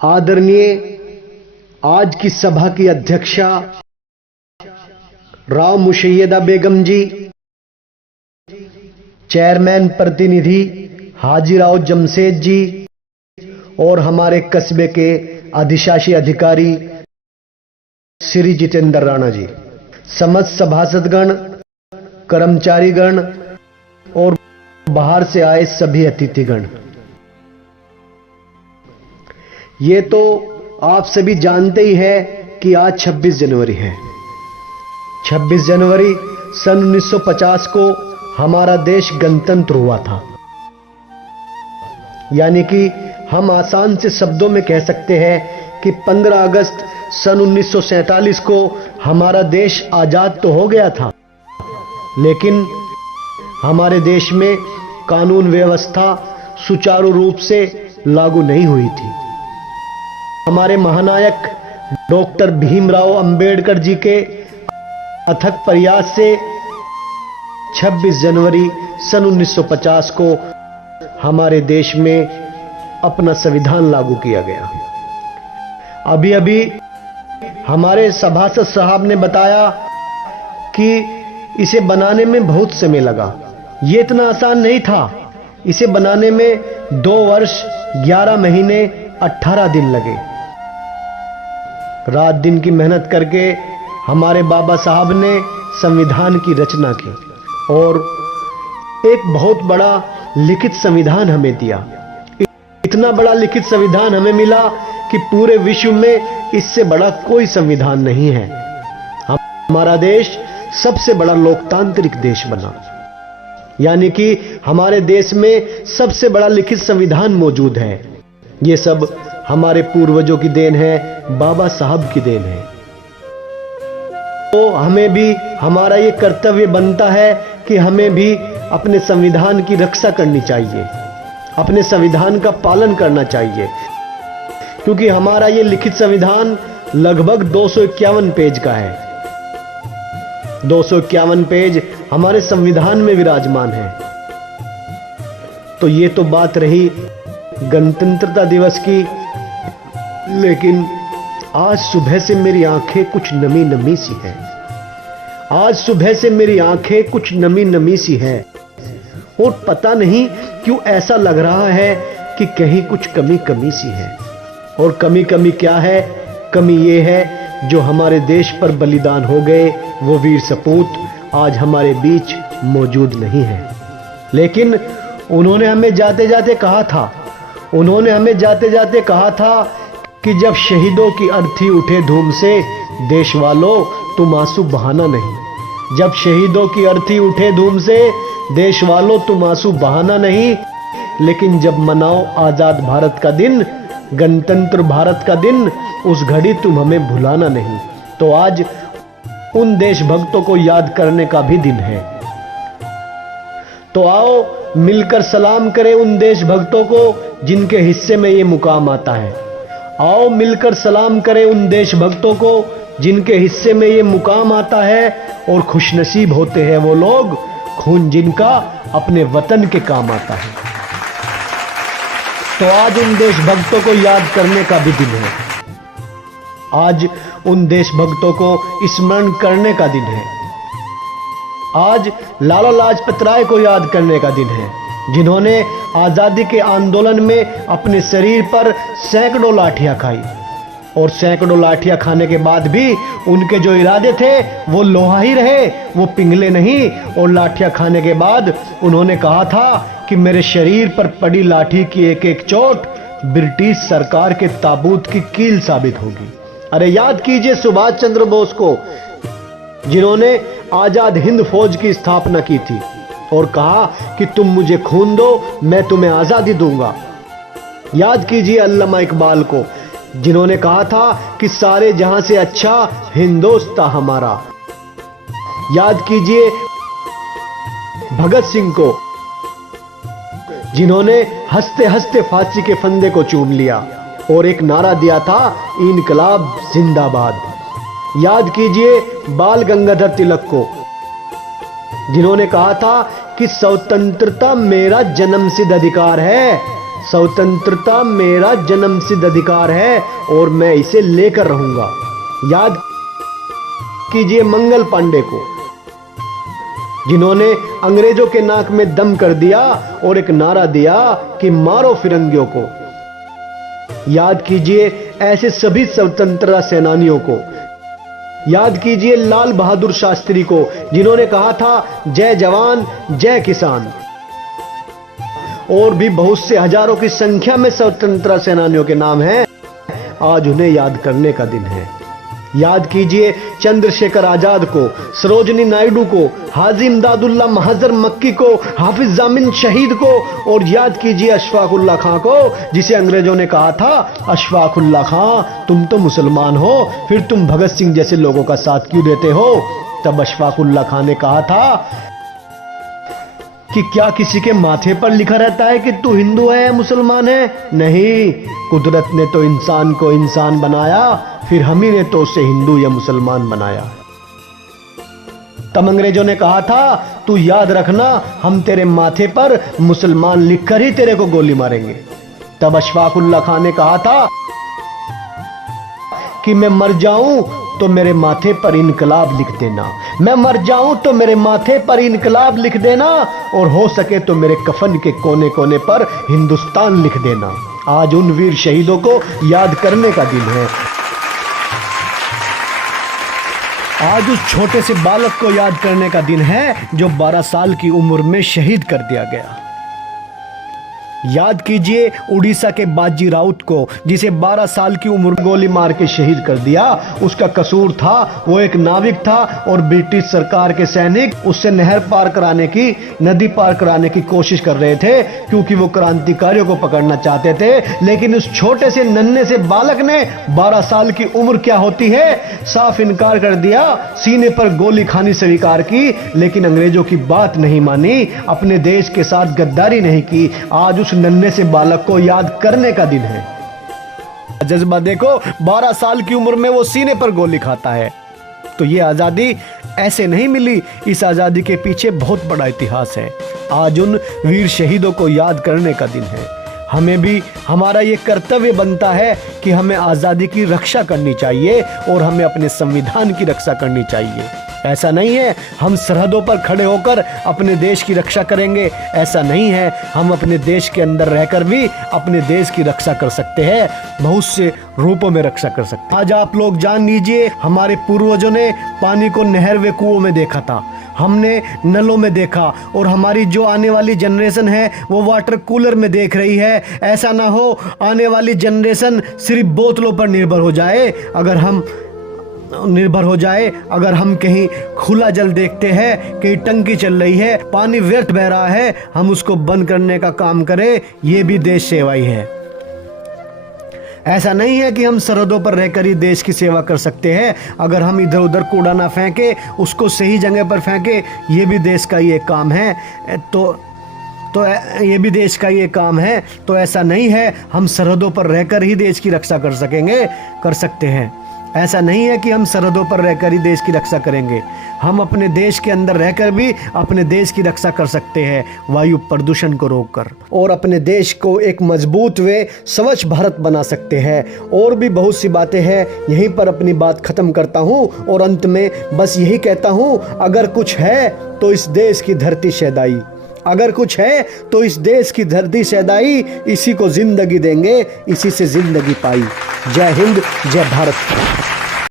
आदरणीय आज की सभा की अध्यक्षा राव मुशय्यदा बेगम जी, चेयरमैन प्रतिनिधि हाजी राव जमशेद जी और हमारे कस्बे के अधिशासी अधिकारी श्री जितेंद्र राणा जी, समस्त सभासदगण, कर्मचारीगण और बाहर से आए सभी अतिथिगण। ये तो आप सभी जानते ही हैं कि आज 26 जनवरी है। 26 जनवरी सन 1950 को हमारा देश गणतंत्र हुआ था। यानी कि हम आसान से शब्दों में कह सकते हैं कि 15 अगस्त सन 1947 को हमारा देश आजाद तो हो गया था, लेकिन हमारे देश में कानून व्यवस्था सुचारू रूप से लागू नहीं हुई थी। हमारे महानायक डॉक्टर भीमराव अंबेडकर जी के अथक प्रयास से 26 जनवरी सन 1950 को हमारे देश में अपना संविधान लागू किया गया। अभी अभी हमारे सभासद साहब ने बताया कि इसे बनाने में बहुत समय लगा। ये इतना आसान नहीं था। इसे बनाने में 2 वर्ष 11 महीने 18 दिन लगे। रात दिन की मेहनत करके हमारे बाबा साहब ने संविधान की रचना की और एक बहुत बड़ा लिखित संविधान हमें दिया। इतना बड़ा लिखित संविधान हमें मिला कि पूरे विश्व में इससे बड़ा कोई संविधान नहीं है। हमारा देश सबसे बड़ा लोकतांत्रिक देश बना। यानी कि हमारे देश में सबसे बड़ा लिखित संविधान मौजूद है। ये सब हमारे पूर्वजों की देन है, बाबा साहब की देन है। तो हमें भी हमारा ये कर्तव्य बनता है कि हमें भी अपने संविधान की रक्षा करनी चाहिए, अपने संविधान का पालन करना चाहिए, क्योंकि हमारा ये लिखित संविधान लगभग 251 पेज का है। 251 पेज हमारे संविधान में विराजमान है। तो ये तो बात रही गणतंत्रता दिवस की, लेकिन आज सुबह से मेरी आंखें कुछ नमी नमी सी है। आज सुबह से मेरी आंखें कुछ नमी नमी सी है और पता नहीं क्यों ऐसा लग रहा है कि कहीं कुछ कमी कमी सी है। और कमी कमी क्या है? कमी ये है जो हमारे देश पर बलिदान हो गए वो वीर सपूत आज हमारे बीच मौजूद नहीं है। लेकिन उन्होंने हमें जाते जाते कहा था कि जब शहीदों की अर्थी उठे धूम से, देश वालों तुम आंसू बहाना नहीं। जब शहीदों की अर्थी उठे धूम से, देश वालों तुम आंसू बहाना नहीं। लेकिन जब मनाओ आजाद भारत का दिन, गणतंत्र भारत का दिन, उस घड़ी तुम हमें भुलाना नहीं। तो आज उन देशभक्तों को याद करने का भी दिन है। तो आओ मिलकर सलाम करें उन देशभक्तों को जिनके हिस्से में ये मुकाम आता है। आओ मिलकर सलाम करें उन देशभक्तों को जिनके हिस्से में ये मुकाम आता है। और खुशनसीब होते हैं वो लोग खून जिनका अपने वतन के काम आता है। तो आज उन देशभक्तों को याद करने का भी दिन है। आज उन देशभक्तों को स्मरण करने का दिन है। आज लाला लाजपत राय को याद करने का दिन है, जिन्होंने आजादी के आंदोलन में अपने शरीर पर सैकड़ों लाठियां खाई। और सैकड़ों लाठियां खाने के बाद भी उनके जो इरादे थे वो लोहा ही रहे, वो पिघले नहीं। और लाठियां खाने के बाद उन्होंने कहा था कि मेरे शरीर पर पड़ी लाठी की एक एक चोट ब्रिटिश सरकार के ताबूत की कील साबित होगी। अरे याद कीजिए सुभाष चंद्र बोस को, जिन्होंने आजाद हिंद फौज की स्थापना की थी और कहा कि तुम मुझे खून दो, मैं तुम्हें आजादी दूंगा। याद कीजिए अल्लामा इकबाल को, जिन्होंने कहा था कि सारे जहां से अच्छा हिंदुस्तान हमारा। याद कीजिए भगत सिंह को, जिन्होंने हंसते हंसते फांसी के फंदे को चूम लिया और एक नारा दिया था, इनकलाब जिंदाबाद। याद कीजिए बाल गंगाधर तिलक को, जिन्होंने कहा था कि स्वतंत्रता मेरा जन्मसिद्ध अधिकार है। स्वतंत्रता मेरा जन्मसिद्ध अधिकार है और मैं इसे लेकर रहूंगा। याद कीजिए मंगल पांडे को, जिन्होंने अंग्रेजों के नाक में दम कर दिया और एक नारा दिया कि मारो फिरंगियों को। याद कीजिए ऐसे सभी स्वतंत्रता सेनानियों को। याद कीजिए लाल बहादुर शास्त्री को, जिन्होंने कहा था जय जवान जय किसान। और भी बहुत से हजारों की संख्या में स्वतंत्रता सेनानियों के नाम हैं। आज उन्हें याद करने का दिन है। याद कीजिए चंद्रशेखर आजाद को, सरोजनी नायडू को, हाजी इमदादुल्लाह महाजर मक्की को, हाफिज जामिन शहीद को, और याद कीजिए अशफाक उल्लाह खां को, जिसे अंग्रेजों ने कहा था अशफाक उल्लाह खां तुम तो मुसलमान हो, फिर तुम भगत सिंह जैसे लोगों का साथ क्यों देते हो। तब अशफाक उल्लाह खां ने कहा था कि क्या किसी के माथे पर लिखा रहता है कि तू हिंदू है या मुसलमान है? नहीं, कुदरत ने तो इंसान को इंसान बनाया, फिर हम ही ने तो उसे हिंदू या मुसलमान बनाया। तब अंग्रेजों ने कहा था तू याद रखना हम तेरे माथे पर मुसलमान लिखकर ही तेरे को गोली मारेंगे। तब अशफाक उल्लाह खां ने कहा था कि मैं मर जाऊं तो मेरे माथे पर इनकलाब लिख देना, मैं मर जाऊं तो मेरे माथे पर इनकलाब लिख देना, और हो सके तो मेरे कफन के कोने कोने पर हिंदुस्तान लिख देना। आज उन वीर शहीदों को याद करने का दिन है। आज उस छोटे से बालक को याद करने का दिन है जो 12 साल की उम्र में शहीद कर दिया गया। याद कीजिए उड़ीसा के बाजी राउत को, जिसे 12 साल की उम्र में गोली मार के शहीद कर दिया। उसका कसूर था वो एक नाविक था और ब्रिटिश सरकार के सैनिक उससे नहर पार कराने की, नदी पार कराने की कोशिश कर रहे थे, क्योंकि वो क्रांतिकारियों को पकड़ना चाहते थे। लेकिन उस छोटे से नन्हे से बालक ने 12 साल की उम्र क्या होती है साफ इनकार कर दिया, सीने पर गोली खानी स्वीकार की, लेकिन अंग्रेजों की बात नहीं मानी, अपने देश के साथ गद्दारी नहीं की। आज उस नन्हे से बालक को याद करने का दिन है। जज्बा देखो, 12 साल की उम्र में वो सीने पर गोली खाता है। तो ये आजादी ऐसे नहीं मिली, इस आजादी के पीछे बहुत बड़ा इतिहास है। आज उन वीर शहीदों को याद करने का दिन है। हमें भी हमारा ये कर्तव्य बनता है कि हमें आजादी की रक्षा करनी चाहिए और हमें अपने संविधान की रक्षा करनी चाहिए। ऐसा नहीं है हम सरहदों पर खड़े होकर अपने देश की रक्षा करेंगे, ऐसा नहीं है। हम अपने देश के अंदर रहकर भी अपने देश की रक्षा कर सकते हैं, बहुत से रूपों में रक्षा कर सकते हैं। आज आप लोग जान लीजिए, हमारे पूर्वजों ने पानी को नहर व कुओं में देखा था, हमने नलों में देखा, और हमारी जो आने वाली जनरेशन है वो वाटर कूलर में देख रही है। ऐसा ना हो आने वाली जनरेशन सिर्फ बोतलों पर निर्भर हो जाए। अगर हम कहीं खुला जल देखते हैं, कहीं टंकी चल रही है, पानी व्यर्थ बह रहा है, हम उसको बंद करने का काम करें, ये भी देश सेवा ही है। ऐसा नहीं है कि हम सरहदों पर रहकर ही देश की सेवा कर सकते हैं। अगर हम इधर उधर कूड़ा ना फेंके, उसको सही जगह पर फेंके, ये भी देश का ही एक काम है। तो ये भी देश का ये काम है। तो ऐसा नहीं है हम सरहदों पर रहकर ही देश की रक्षा कर सकते हैं। ऐसा नहीं है कि हम सरहदों पर रहकर ही देश की रक्षा करेंगे। हम अपने देश के अंदर रहकर भी अपने देश की रक्षा कर सकते हैं, वायु प्रदूषण को रोककर, और अपने देश को एक मजबूत व स्वच्छ भारत बना सकते हैं। और भी बहुत सी बातें हैं। यहीं पर अपनी बात खत्म करता हूँ और अंत में बस यही कहता हूँ, अगर कुछ है तो इस देश की धरती शहदाई, अगर कुछ है तो इस देश की धरती शहदाई, इसी को जिंदगी देंगे, इसी से जिंदगी पाई। जय हिंद, जय भारत।